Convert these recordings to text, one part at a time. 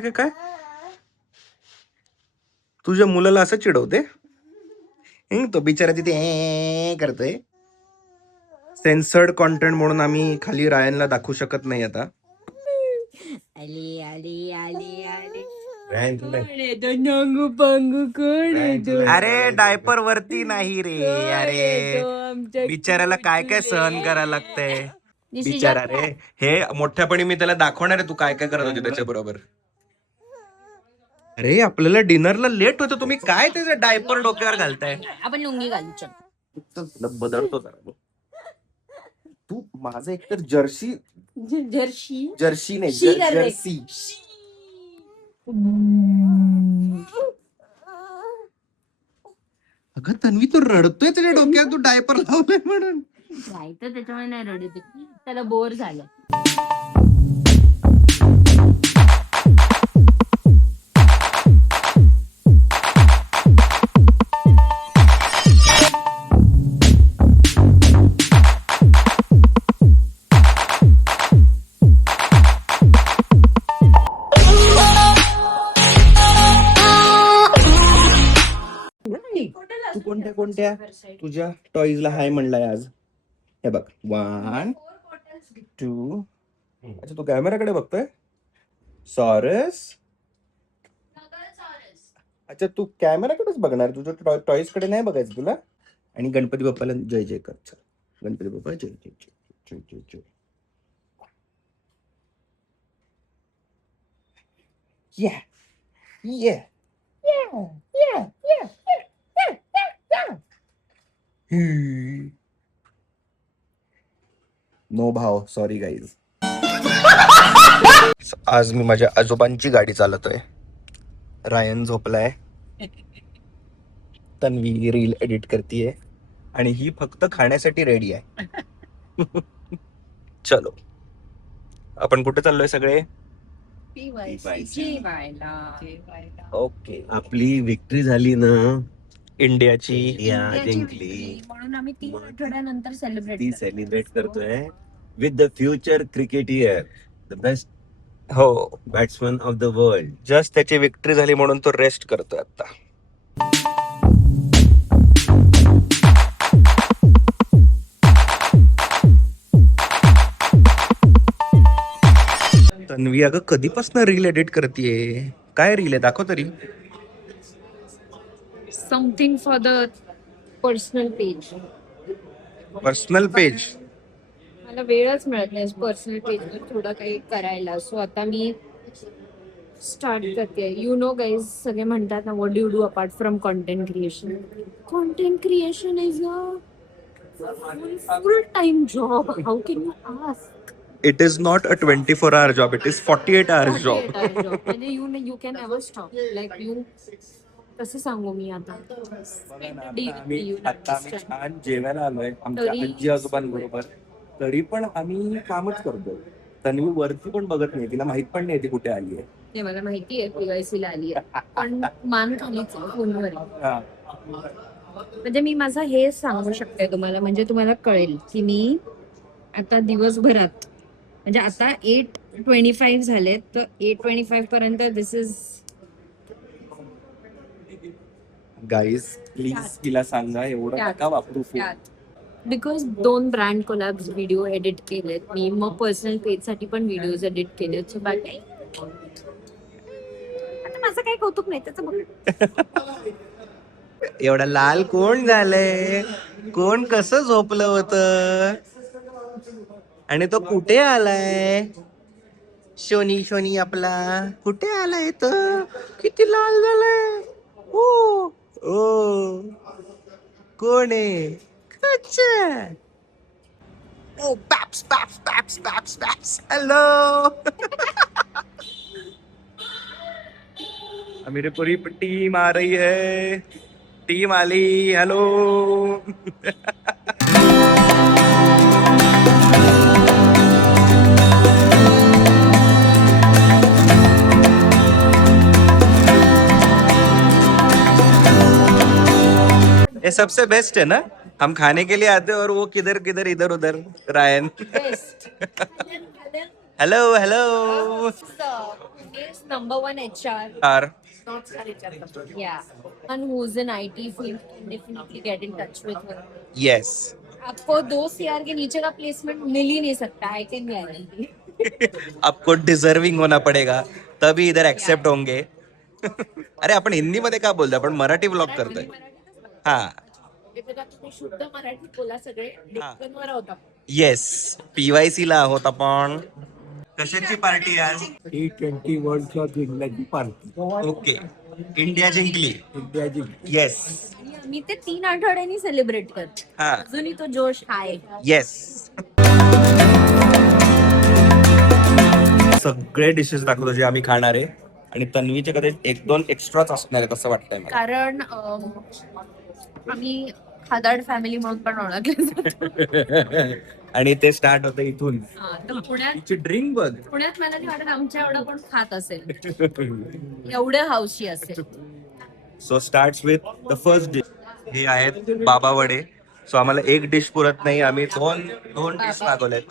काय तुझ्या मुलाला असं चिडवते? तो बिचारा तिथे करतोय. सेन्सर्ड कॉन्टेंट म्हणून आम्ही खाली रायनला दाखवू शकत नाही आता. आली आली आली आली. अरे डायपर वरती नाही रे. अरे बिचाराला काय काय सहन करायला लागतंय बिचारा रे. हे मोठ्यापणी मी त्याला दाखवणार आहे तू काय काय करत होती त्याच्या बरोबर. अरे आपल्याला डिनरला लेट होतं, तुम्ही काय त्याचं डायपर डोक्यावर घालताय? आपण लुंगी घालू चल. बदलतो जरा. तू माझं एकतर जर्सी जर्सी जर्सी नाही शी कर रे. जर्सी. अगं तन्वी तू रडतोय त्याच्या डोक्यात तू डायपर लावलंय म्हणून. नाही तर त्याच्यामुळे नाही रडत, त्याला बोर झालं. तू कोणत्या तुझ्या टॉईजला हाय म्हणलाय आज? हे बघ 1 2. अच्छा तू कॅमेराकडे बघतोय. सॉरस. अच्छा तू कॅमेराकडेच बघणार, तुझ्या टॉईज कडे नाही बघायचं तुला. आणि गणपती बाप्पाला जय जय कर. चल गणपती बाप्पा जय जय जय जय जय जय. Yeah. Yeah. Yeah. Yeah. Yeah. No भाव, सॉरी गाईज. आज मी माझ्या आजोबांची गाडी चालवतोय. रायन झोपलाय, तन्वी रील एडिट करतीये आणि ही फक्त खाण्यासाठी रेडी आहे. चलो आपण कुठे चाललोय सगळे? ओके. आपली विक्ट्री झाली ना, इंडियाची. जिंकली म्हणून आम्ही 3 आठवड्यानंतर ती सेलिब्रेट करतोय with the future cricketer, the best हो batsman of the world. Just त्याची विक्ट्री झाली म्हणून तो रेस्ट करतोय आता. तन्वी अगं कधीपासून रील एडिट करतेय? काय रील आहे दाखव तरी. Something for the personal page. Personal page. मला वेळच मिळत नाही पर्सनल पेज थोडं काही करायला. सो आता मी स्टार्ट करते. यू नो गाईज, सगळे म्हणतात ना what do you do apart from content creation. Content creation is a full time job. How can you ask? It is not a 24-hour job. It is 48 hours job. म्हणजे you can never stop. Like you कसं सांगू मी आता. आता आम्ही छान जेवायला आलोय आमच्या आजी आजोबांबरोबर, तरी पण आम्ही कामच करतोय. तन्वी वरती पण बघत नाही, तिला माहित पण नाही ती कुठे आली आहे. ते मला माहिती आहे PYC ला आली आहे, पण मान खालीच फोनवर. म्हणजे मी माझं हे सांगू शकते तुम्हाला, म्हणजे तुम्हाला कळेल की मी आता दिवसभरात, म्हणजे आता 8:25 झालेत, तर 8:25 पर्यंत दिस इज. गाईज प्लीज तिला सांगा एवढं नका वापरू phone. Because 2 brand collabs video edit केलेत मी, मग पर्सनल पेज साठी पण व्हिडिओज एडिट केलेत. सो बाकी आता माझं काही कौतुक नाही त्याचं बघ. एवढा लाल कोण झालंय? कोण कसं झोपलं होतं आणि तो कुठे आलाय? शोनी शोनी आपला कुठे आलाय? तो किती लाल झालाय. ओ ओ कोण आहे? अच्छा. ओ पॅप्स पॅप्स पॅप्स पॅप्स पॅप्स. हॅलो. मेरे पूरी टीम आ रही है. टीम आली. हेलो. ये सबसे बेस्ट है ना, हम खाने के लिए आते हैं और वो किधर किधर इधर उधर. Ryan. Hello hello. is number one HR. आर Not star HR. Yeah. One who's in IT field can definitely get in touch with her. Yes. आपको 2 CR के नीचे का प्लेसमेंट मिल ही नहीं सकता. I can guarantee. आपको डिझर्विंग होना पडेगा तभी इधर एक्सेप्ट होंगे. अरे आपण हिंदी मध्ये का बोलतोय, आपण मराठी ब्लॉग करतोय. हा हे बघा, तुम्ही शुद्ध मराठीत बोला सगळे. डेक्कनवर आहोत आपण. येस, PYC ला आहोत आपण. कशाची पार्टी आज? T20 वर्ल्ड कप इंग्लंडची पार्टी ओके, इंडिया जिंकली. इंडियाची येस. आणि आम्ही ते 3 आठवड्यांनी सेलिब्रेट करतो. हा अजूनही तो जोश आहे. येस. सगळे डिशेस दाखवतो जे आम्ही खाणार आहे, आणि तन्वीचे कदाचित 1-2 एक्स्ट्राच असणार आहेत असं वाटतंय मला. कारण आम्ही खादाड फॅमिली म्हणून पण ओळखले जातो. आणि ते स्टार्ट होतं इथून. हा, तर पुण्यात ड्रिंक बघ. पुण्यात मला नाही वाटत आमच्या एवढं पण खात असेल, एवढं हौशी असेल. So start with the first dish. हे आहेत बाबा वडे. सो आम्हाला एक डिश पुरत नाही, आम्ही दोन डिश मागवलेत.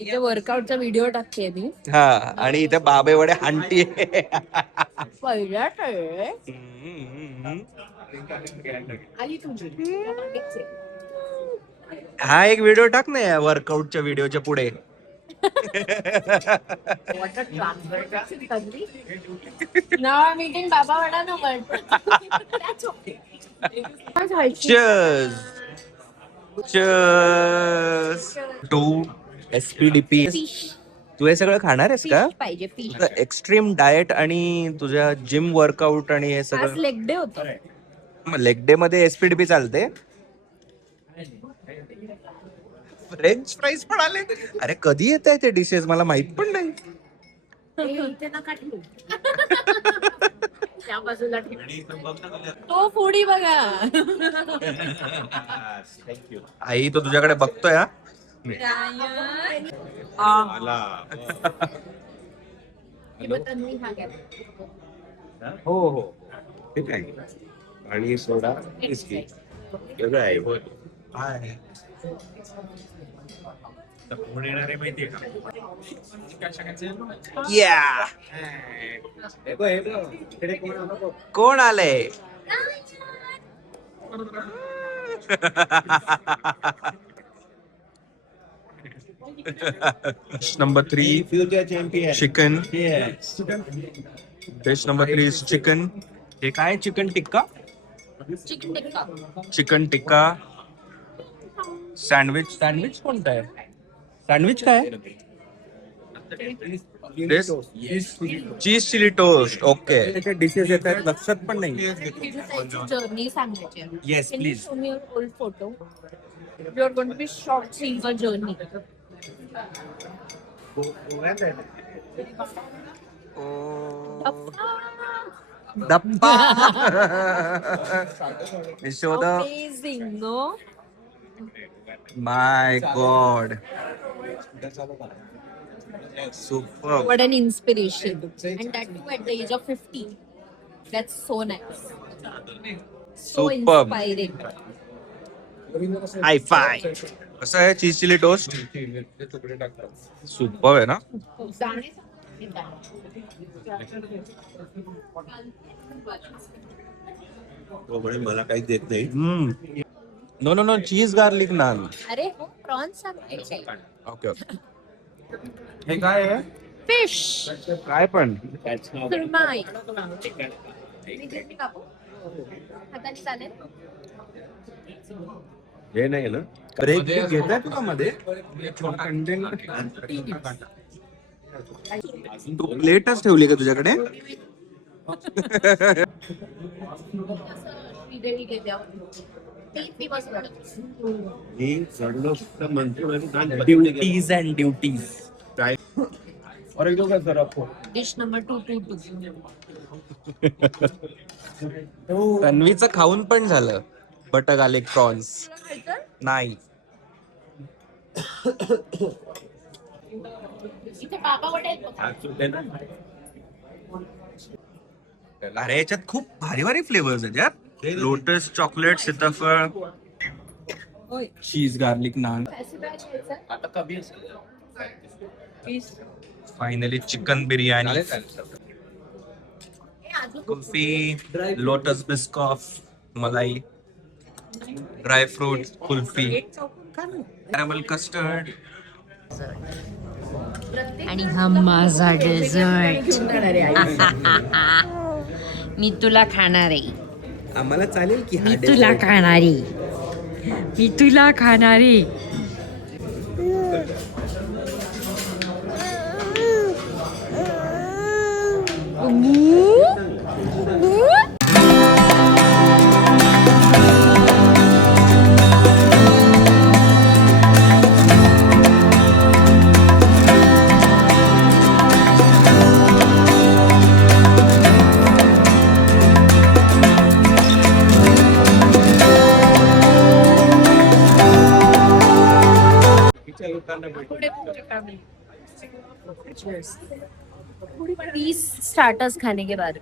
इथे वर्कआउटचा व्हिडिओ टाकते मी. हा, आणि इथे बाबे वडे हंटी. पहिल्या टळे आली तुझी. हा एक व्हिडिओ टाक ना वर्कआउटच्या व्हिडिओच्या पुढे. नाव मीटिंग बाबा वडा न Cheers. Cheers to SPDP. तू हे सगळं खाणार आहेस का? पाहिजे फिश. एक्स्ट्रीम डाएट आणि तुझ्या जिम वर्कआउट आणि हे आज सगळं. लेग डे होतं. लेग डे मध्ये SPDP चालते. फ्रेंच फ्राईज पण आले. अरे कधी येत आहे ते डिशेस, मला माहित पण नाही. इथे नका ठेवू. त्या बाजूला ठेवू. तो फुडी बघा. आई तो तुझ्याकडे बघतोय. हो हो ठीक आहे. आणि सोडा बिस्की वेगळं आहे. या कोण आलंय? Dish number 3 future champion chicken. Dish number 3 is chicken. हे काय? Chicken tikka. Chicken tikka. Chicken tikka. Sandwich कोणता आहे? सँडविच काय? Cheese chilli toast. Okay. Dishes येतात लक्षात पण नाही. जर्नी सांगायची. Yes please. Show me your old photo. You are going to be shocked seeing your journey. डप्पा. Yashoda. Amazing, no? My god. Super. What an inspiration. And that too at the age of 50. That's so nice. So Superb. inspiring. High five. कसं आहे चीज chilli toast? Super आहे ना. मला काही देत नाही. No no no, cheese garlic naan. अरे हो, प्रॉन्स सांगायचे. Okay okay. हे काय आहे? फिश. काय पण? सुरमई. मी कापू? हाताने चालेल? हे नाही ना. ब्रेक घेताय तुला मध्ये? तू प्लेटच ठेवली का तुझ्याकडे? ही चढलो फक्त म्हणतो ड्युटीज अँड ड्युटीज. और एक दो का सर आपको डिश नंबर 222. तन्वीचं खाऊन पण झालं. बटर गार्लिक प्रॉन्स नाही. इथे बाबा वडे आहेत बघा. अरे याच्यात खूप भारी भारी फ्लेवर्स आहेत यार. लोटस, चॉकलेट, सीताफळ, चीज गार्लिक नान. आता कभी finally chicken biryani, kulfi, lotus Biscoff, malai, dry fruit kulfi, caramel custard. आणि हा माझा डेझर्ट. मी तुला खाणार आहे, आम्हाला चालेल की मी तुला खाणार आहे, मी तुला खाणार आहे. लोकांना 30 स्टार्टर्स खाने के बाद